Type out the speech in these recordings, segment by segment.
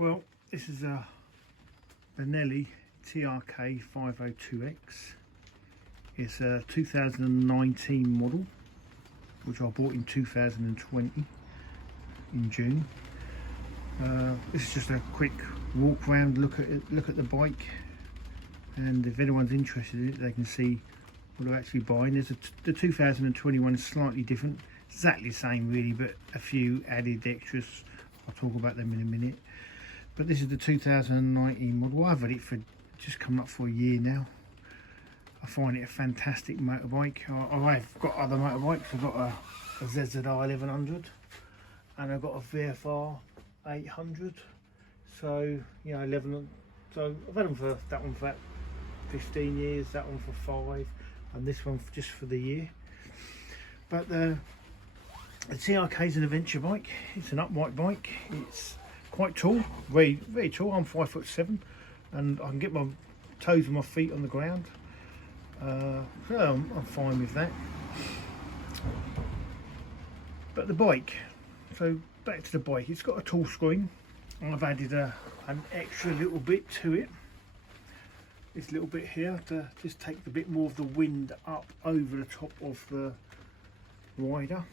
Well, this is a Benelli TRK 502X. It's a 2019 model, which I bought in 2020 in June. This is just a quick walk around, look at the bike, and if anyone's interested in it, they can see what they're actually buying. The 2021 is slightly different, exactly the same really, but a few added extras. I'll talk about them in a minute. But this is the 2019 model. I've had it for just coming up for a year now. I find it a fantastic motorbike. I've got other motorbikes. I've got a ZZR 1100 and I've got a VFR 800. So, you know, 11. So I've had them for that one for about 15 years, that one for 5, and this one just for the year. But the TRK is an adventure bike. It's an upright bike. It's quite tall, very tall. I'm 5'7", and I can get my toes and my feet on the ground. So I'm fine with that. But the bike, so back to the bike, it's got a tall screen. I've added an extra little bit to it. This little bit here to just take a bit more of the wind up over the top of the rider.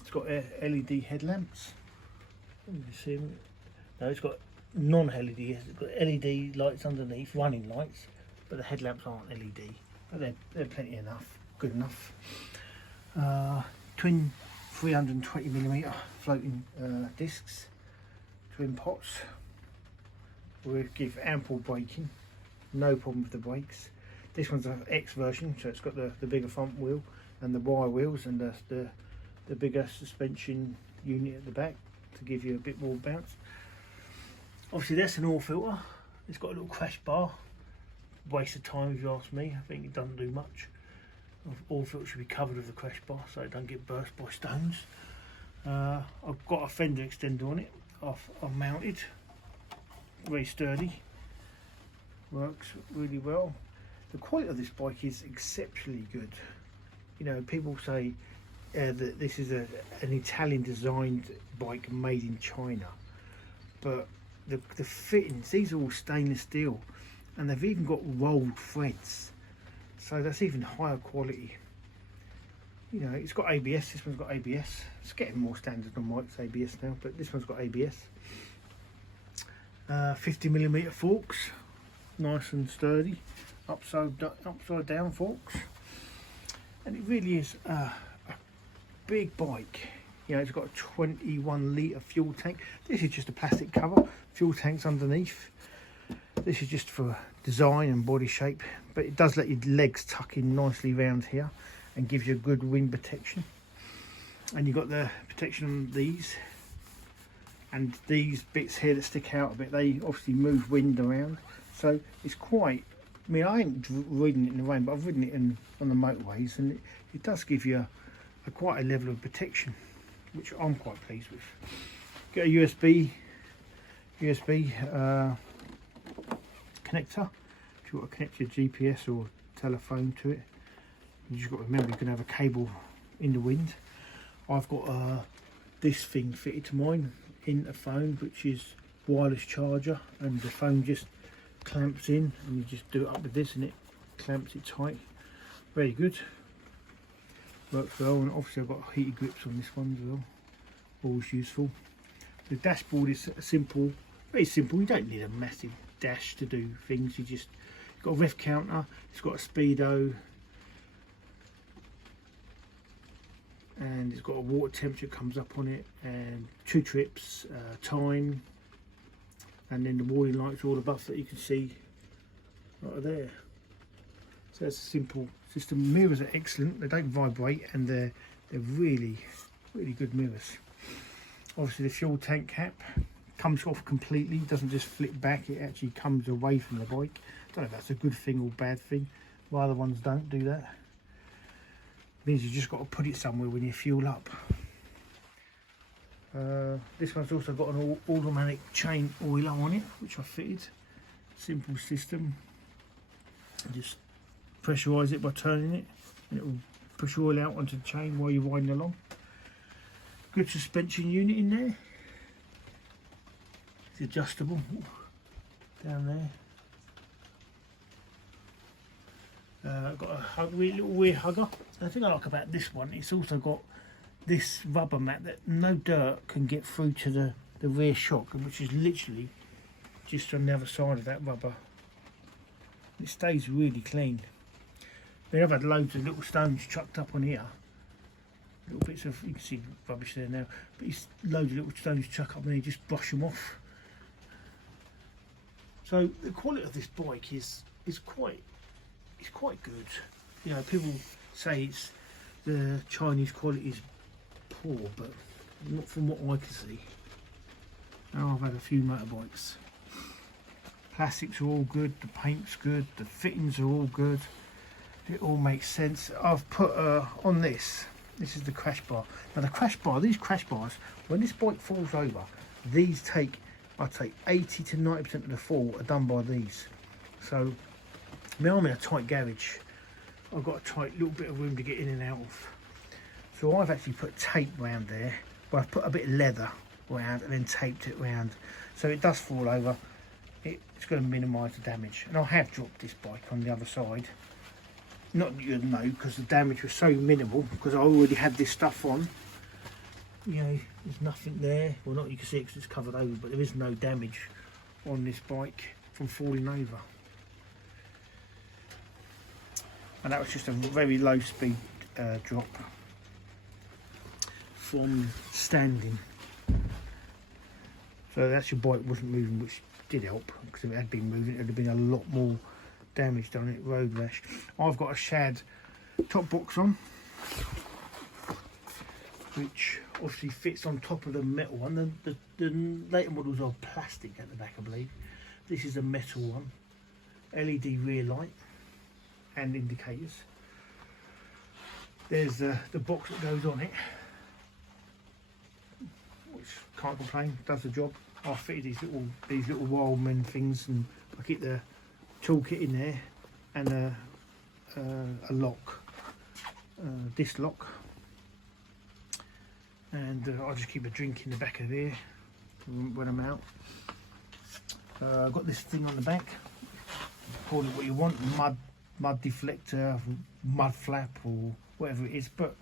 It's got LED headlamps. You see them? No, it's got non-LED. It's got LED lights underneath, running lights, but the headlamps aren't LED. But they're plenty enough, good enough. Twin 320mm floating discs, twin pots. Will give ample braking, no problem with the brakes. This one's an X version, so it's got the bigger front wheel and the wire wheels and the bigger suspension unit at the back to give you a bit more bounce. Obviously that's an oil filter. It's got a little crash bar. Waste of time if you ask me. I think it doesn't do much. Oil filter should be covered with the crash bar so it doesn't get burst by stones. I've got a fender extender on it. I've mounted. Very sturdy. Works really well. The quality of this bike is exceptionally good. You know, people say that this is an Italian designed bike made in China, but the fittings, these are all stainless steel, and they've even got rolled threads, so that's even higher quality. You know, it's got ABS. This one's got ABS. It's getting more standard on bikes, ABS now, but this one's got ABS. 50mm forks, nice and sturdy, upside down forks, and it really is a big bike. You know, it's got a 21 litre fuel tank. This is just a plastic cover, fuel tank's underneath. This is just for design and body shape, but it does let your legs tuck in nicely round here and gives you a good wind protection. And you've got the protection on these, and these bits here that stick out a bit, they obviously move wind around. So it's quite, I mean, I ain't ridden it in the rain, but I've ridden it on the motorways, and it does give you quite a level of protection, which I'm quite pleased with. Get a USB connector if you want to connect your GPS or telephone to it. You just got to remember you can have a cable in the wind. I've got this thing fitted to mine in a phone, which is wireless charger, and the phone just clamps in, and you just do it up with this and it clamps it tight. Very good, works well. And obviously I've got heated grips on this one as well, always useful. The dashboard is simple, very simple. You don't need a massive dash to do things. You just got a ref counter, it's got a speedo, and it's got a water temperature comes up on it, and 2 trips, time, and then the warning lights are all above that you can see right there. So it's a simple system. Mirrors are excellent, they don't vibrate, and they're really good mirrors. Obviously the fuel tank cap comes off completely, doesn't just flip back, it actually comes away from the bike. I don't know if that's a good thing or bad thing. My other ones don't do that. It means you just got to put it somewhere when you fuel up. This one's also got an automatic chain oiler on it, which I fitted. Simple system. Just pressurise it by turning it, and it will push oil out onto the chain while you're riding along. Good suspension unit in there. It's adjustable down there. Got a little rear hugger. The thing I like about this one, it's also got this rubber mat that no dirt can get through to the rear shock, which is literally just on the other side of that rubber. It stays really clean. I mean, I've had loads of little stones chucked up on here. Little bits of, you can see rubbish there now, but it's loads of little stones chucked up and you just brush them off. So the quality of this bike is quite good. You know, people say it's the Chinese quality is poor, but not from what I can see. Now I've had a few motorbikes. Plastics are all good, the paint's good, the fittings are all good. It all makes sense. I've put on this is the crash bar. Now the crash bar, these crash bars, when this bike falls over, these take, I'd say 80 to 90% of the fall are done by these. So, I mean, I'm in a tight garage. I've got a tight little bit of room to get in and out of. So I've actually put tape around there, where I've put a bit of leather around and then taped it around. So it does fall over, it's going to minimise the damage. And I have dropped this bike on the other side. Not that you'd know, because the damage was so minimal, because I already had this stuff on. You know, there's nothing there. Well, not you can see it because it's covered over, but there is no damage on this bike from falling over. And that was just a very low speed drop from standing. So that's your bike wasn't moving, which did help, because if it had been moving, it would have been a lot more damage done it, road rash. I've got a shad top box on, which obviously fits on top of the metal one. The later models are plastic at the back, I believe. This is a metal one. LED rear light and indicators. There's the box that goes on it, which can't complain, does the job. I fitted these little Wildman things, and I get the toolkit in there and a lock, disc lock, and I just keep a drink in the back of there when I'm out. I've got this thing on the back, call it what you want, mud deflector, mud flap, or whatever it is, but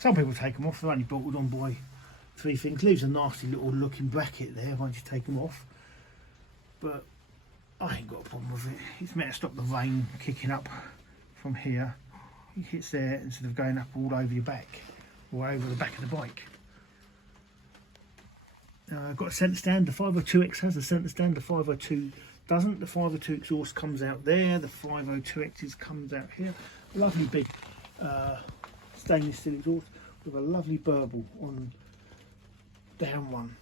some people take them off. They're only bolted on by 3 things. Leaves a nasty little looking bracket there once you take them off, but I ain't got a problem with it. It's meant to stop the rain kicking up from here. It hits there instead of going up all over your back or over the back of the bike. I've got a centre stand. The 502X has a centre stand, the 502 doesn't. The 502 exhaust comes out there, the 502X's comes out here. Lovely big stainless steel exhaust with a lovely burble on down one.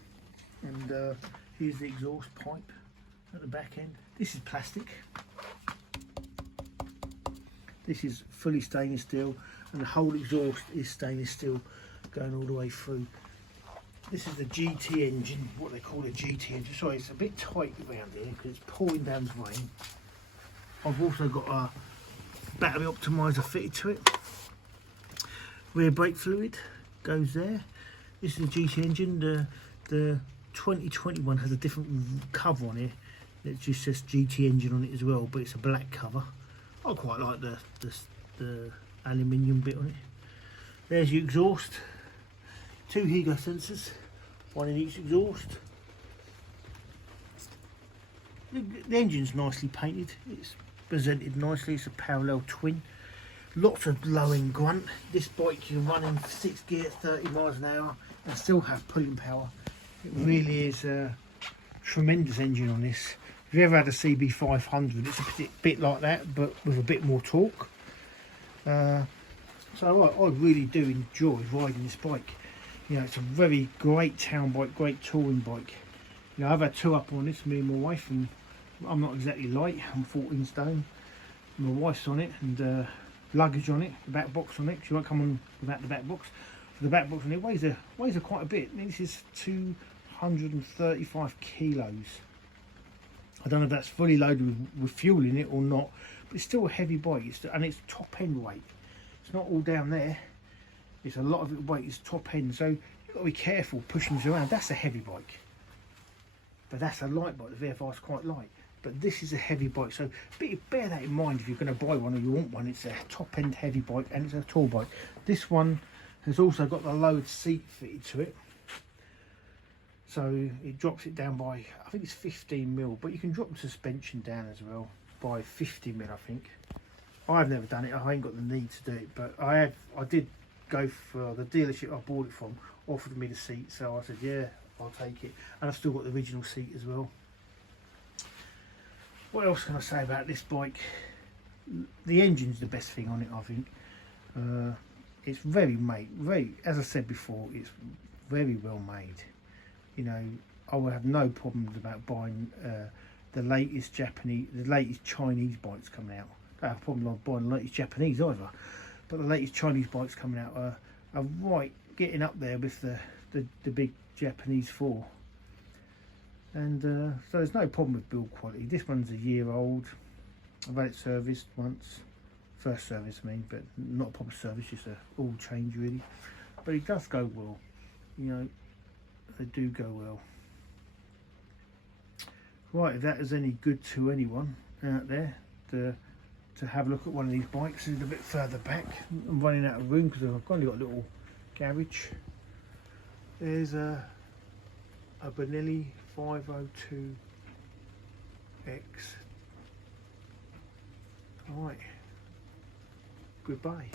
And here's the exhaust pipe at the back end. This is plastic. This is fully stainless steel, and the whole exhaust is stainless steel going all the way through. This is the GT engine, what they call a GT engine. Sorry, it's a bit tight around here because it's pouring down rain. I've also got a battery optimizer fitted to it. Rear brake fluid goes there. This is the GT engine. The 2021 has a different cover on it. It just says GT engine on it as well, but it's a black cover. I quite like the aluminium bit on it. There's your exhaust. 2 Higo sensors, 1 in each exhaust. The engine's nicely painted. It's presented nicely. It's a parallel twin. Lots of low end grunt. This bike you can run in 6 gear, 30 miles an hour, and still have pulling power. It really is a tremendous engine on this. If you ever had a CB500, it's a bit like that, but with a bit more torque. So I really do enjoy riding this bike. You know, it's a very great town bike, great touring bike. You know, I've had 2 up on this, me and my wife, and I'm not exactly light. I'm 14 stone. My wife's on it, and luggage on it, the back box on it. She won't come on without the back box. The back box on it weighs quite a bit. This is 235 kilos. I don't know if that's fully loaded with fuel in it or not, but it's still a heavy bike, and it's top end weight. It's not all down there. It's a lot of it weight is top end, so you've got to be careful pushing this around. That's a heavy bike. but that's a light bike. The VFR is quite light, but this is a heavy bike. So bear that in mind if you're going to buy one or you want one. It's a top end heavy bike and it's a tall bike. This one has also got the lowered seat fitted to it, so it drops it down by, I think it's 15 mil, but you can drop the suspension down as well by 50 mil, I think. I've never done it. I ain't got the need to do it, but I did go for the dealership I bought it from, offered me the seat, so I said yeah, I'll take it. And I've still got the original seat as well. What else can I say about this bike? The engine's the best thing on it, I think. It's very, as I said before, it's very well made. You know, I will have no problems about buying the latest Chinese bikes coming out. I don't have a problem like buying the latest Japanese either, but the latest Chinese bikes coming out are right getting up there with the big Japanese 4. And so there's no problem with build quality. This one's a year old. I've had it serviced once. First service, I mean, but not a proper service, just a oil change really. But it does go well. You know, they do go well. Right, if that is any good to anyone out there to have a look at one of these bikes, it's a bit further back. I'm running out of room because I've only got a little garage. There's a Benelli 502X. Right. Goodbye.